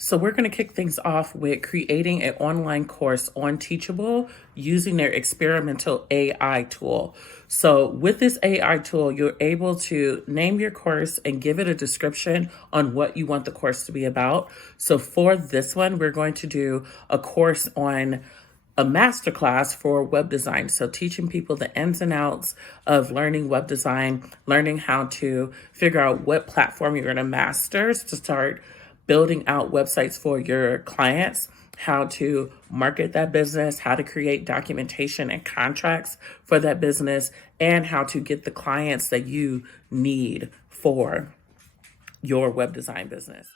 So we're going to kick things off with creating an online course on Teachable using their experimental AI tool. So with this AI tool, you're able to name your course and give it a description on what you want the course to be about. So for this one, we're going to do a course on a masterclass for web design. So teaching people the ins and outs of learning web design, learning how to figure out what platform you're going to master to start building out websites for your clients, how to market that business, how to create documentation and contracts for that business, and how to get the clients that you need for your web design business.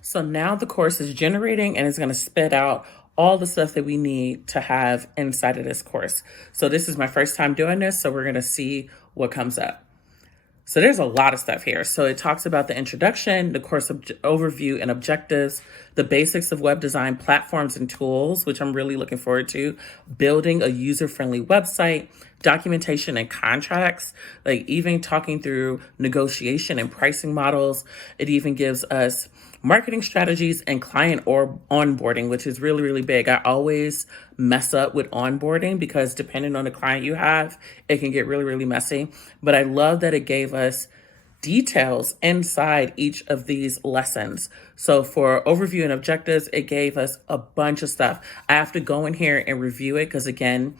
So now the course is generating and it's going to spit out all the stuff that we need to have inside of this course. So this is my first time doing this, so we're going to see what comes up. So there's a lot of stuff here. So it talks about the introduction, the course overview and objectives, the basics of web design platforms and tools, which I'm really looking forward to, building a user-friendly website, documentation and contracts, like even talking through negotiation and pricing models. It even gives us marketing strategies and client or onboarding, which is really, really big. I always mess up with onboarding because depending on the client you have, it can get really, really messy. But I love that it gave us details inside each of these lessons. So for overview and objectives, it gave us a bunch of stuff. I have to go in here and review it because again,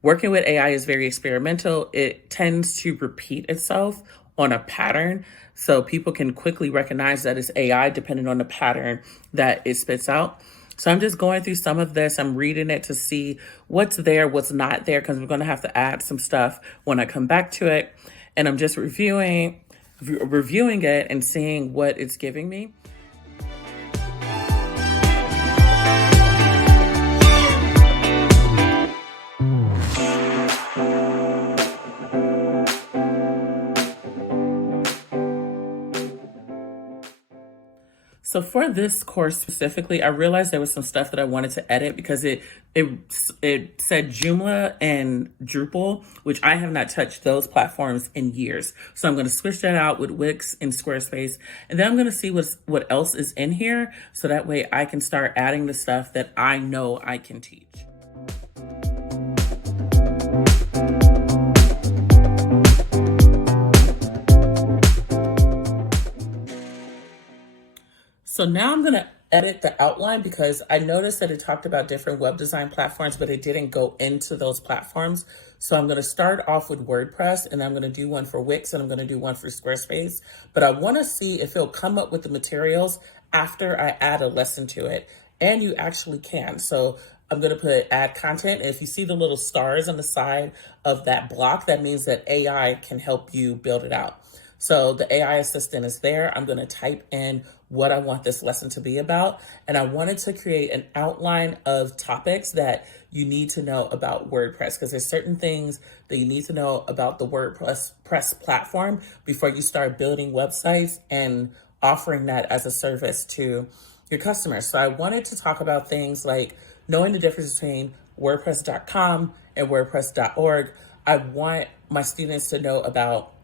working with AI is very experimental. It tends to repeat itself on a pattern. So people can quickly recognize that it's AI depending on the pattern that it spits out. So I'm just going through some of this. I'm reading it to see what's there, what's not there, because we're going to have to add some stuff when I come back to it. And I'm just reviewing it and seeing what it's giving me. So for this course specifically, I realized there was some stuff that I wanted to edit because it said Joomla and Drupal, which I have not touched those platforms in years. So I'm going to switch that out with Wix and Squarespace. And then I'm going to see what else is in here. So that way I can start adding the stuff that I know I can teach. So now I'm going to edit the outline because I noticed that it talked about different web design platforms, but it didn't go into those platforms. So I'm going to start off with WordPress and I'm going to do one for Wix and I'm going to do one for Squarespace. But I want to see if it'll come up with the materials after I add a lesson to it. And you actually can. So I'm going to put add content. And if you see the little stars on the side of that block, that means that AI can help you build it out. So the AI assistant is there. I'm going to type in what I want this lesson to be about. And I wanted to create an outline of topics that you need to know about WordPress because there's certain things that you need to know about the WordPress platform before you start building websites and offering that as a service to your customers. So I wanted to talk about things like knowing the difference between WordPress.com and WordPress.org. I want my students to know about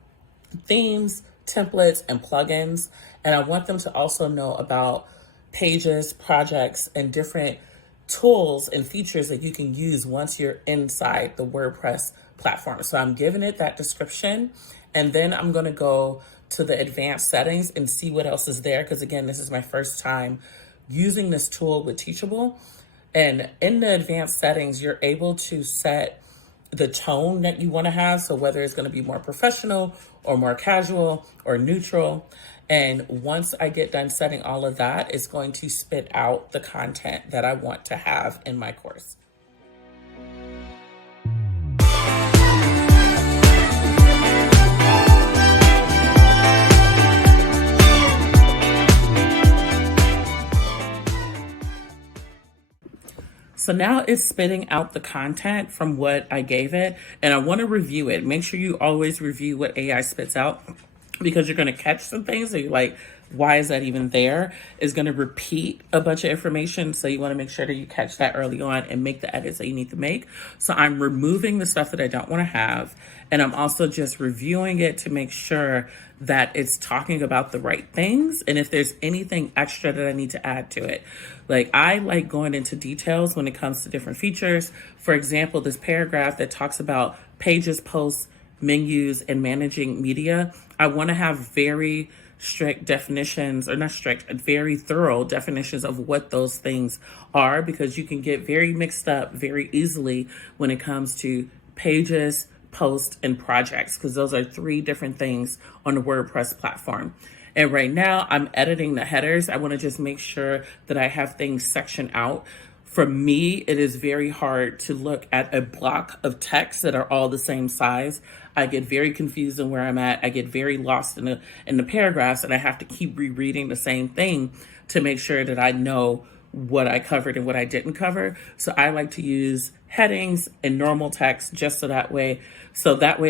themes, templates, and plugins. And I want them to also know about pages, projects, and different tools and features that you can use once you're inside the WordPress platform. So I'm giving it that description. And then I'm going to go to the advanced settings and see what else is there. Because again, this is my first time using this tool with Teachable. And in the advanced settings, you're able to set the tone that you want to have. So whether it's going to be more professional or more casual or neutral. And once I get done setting all of that, it's going to spit out the content that I want to have in my course. So now it's spitting out the content from what I gave it, and I want to review it. Make sure you always review what AI spits out because you're going to catch some things that you're like, why is that even there, is going to repeat a bunch of information. So you want to make sure that you catch that early on and make the edits that you need to make. So I'm removing the stuff that I don't want to have. And I'm also just reviewing it to make sure that it's talking about the right things. And if there's anything extra that I need to add to it, like I like going into details when it comes to different features. For example, this paragraph that talks about pages, posts, menus, and managing media, I want to have very strict definitions, or not strict, very thorough definitions of what those things are, because you can get very mixed up very easily when it comes to pages, posts, and projects, because those are three different things on the WordPress platform. And right now I'm editing the headers. I want to just make sure that I have things sectioned out. For me, it is very hard to look at a block of text that are all the same size. I get very confused in where I'm at. I get very lost in the paragraphs, and I have to keep rereading the same thing to make sure that I know what I covered and what I didn't cover. So I like to use headings and normal text just so that way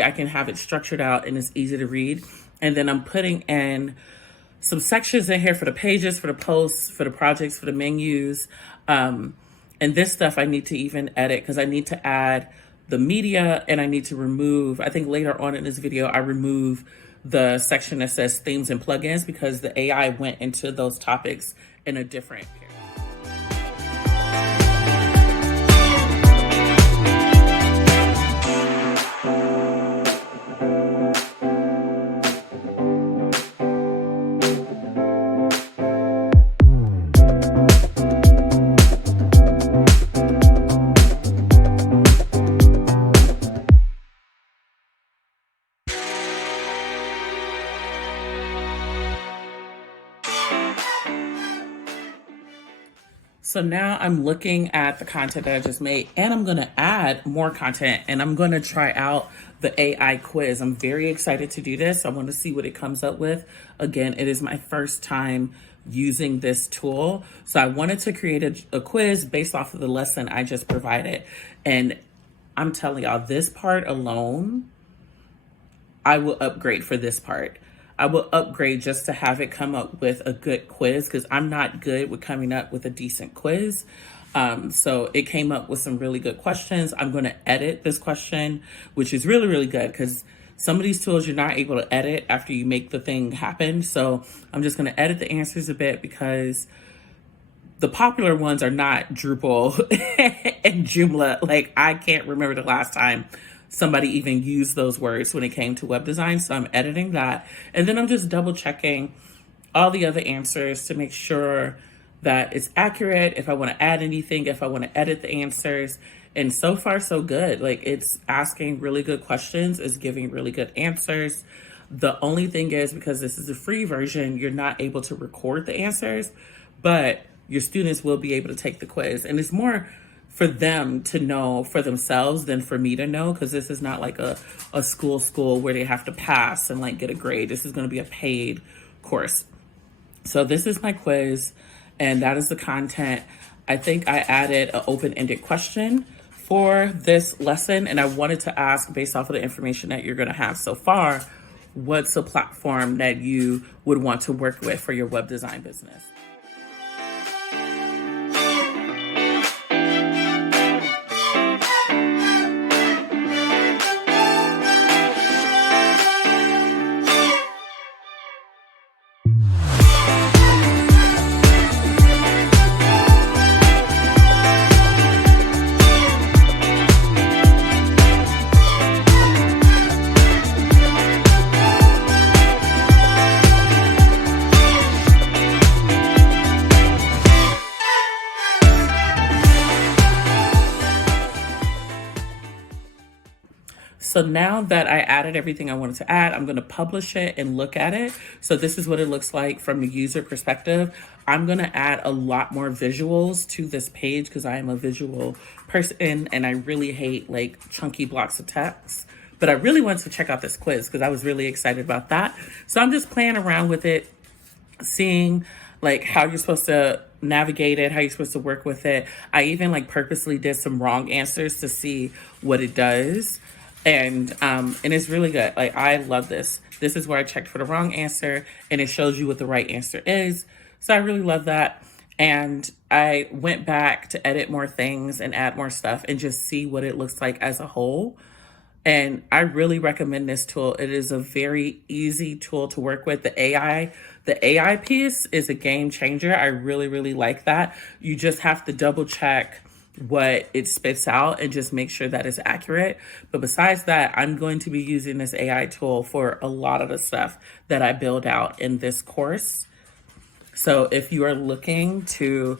I can have it structured out and it's easy to read. And then I'm putting in some sections in here for the pages, for the posts, for the projects, for the menus. And this stuff I need to even edit because I need to add the media, and I need to remove, I think later on in this video, I remove the section that says themes and plugins because the AI went into those topics in a different period. So now I'm looking at the content that I just made, and I'm going to add more content, and I'm going to try out the AI quiz. I'm very excited to do this. I want to see what it comes up with. Again, it is my first time using this tool. So I wanted to create a quiz based off of the lesson I just provided. And I'm telling y'all, this part alone, I will upgrade for this part. I will upgrade just to have it come up with a good quiz because I'm not good with coming up with a decent quiz. So it came up with some really good questions. I'm going to edit this question, which is really, really good because some of these tools you're not able to edit after you make the thing happen. So I'm just going to edit the answers a bit because the popular ones are not Drupal and Joomla. Like I can't remember the last time somebody even used those words when it came to web design. So I'm editing that. And then I'm just double checking all the other answers to make sure that it's accurate. If I want to add anything, if I want to edit the answers. And so far, so good. Like it's asking really good questions. It's giving really good answers. The only thing is, because this is a free version, you're not able to record the answers, but your students will be able to take the quiz. And it's more for them to know for themselves than for me to know, because this is not like a school where they have to pass and like get a grade. This is going to be a paid course. So this is my quiz, and that is the content. I think I added an open-ended question for this lesson, and I wanted to ask, based off of the information that you're going to have so far, what's a platform that you would want to work with for your web design business? So now that I added everything I wanted to add, I'm going to publish it and look at it. So this is what it looks like from the user perspective. I'm going to add a lot more visuals to this page because I am a visual person and I really hate like chunky blocks of text. But I really wanted to check out this quiz because I was really excited about that. So I'm just playing around with it, seeing like how you're supposed to navigate it, how you're supposed to work with it. I even like purposely did some wrong answers to see what it does. And it's really good. Like, I love this. This is where I checked for the wrong answer, and it shows you what the right answer is. So I really love that. And I went back to edit more things and add more stuff and just see what it looks like as a whole. And I really recommend this tool. It is a very easy tool to work with. The AI piece is a game changer. I really, really like that. You just have to double check what it spits out and just make sure that it's accurate. But besides that, I'm going to be using this AI tool for a lot of the stuff that I build out in this course. So if you are looking to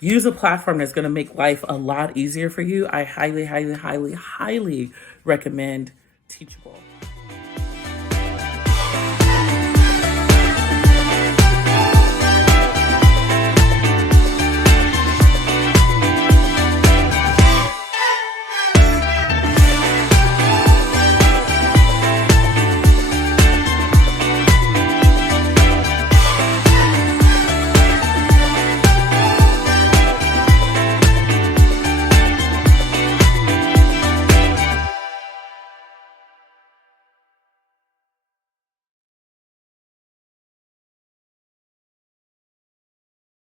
use a platform that's going to make life a lot easier for you, I highly, highly, highly, highly recommend Teachable.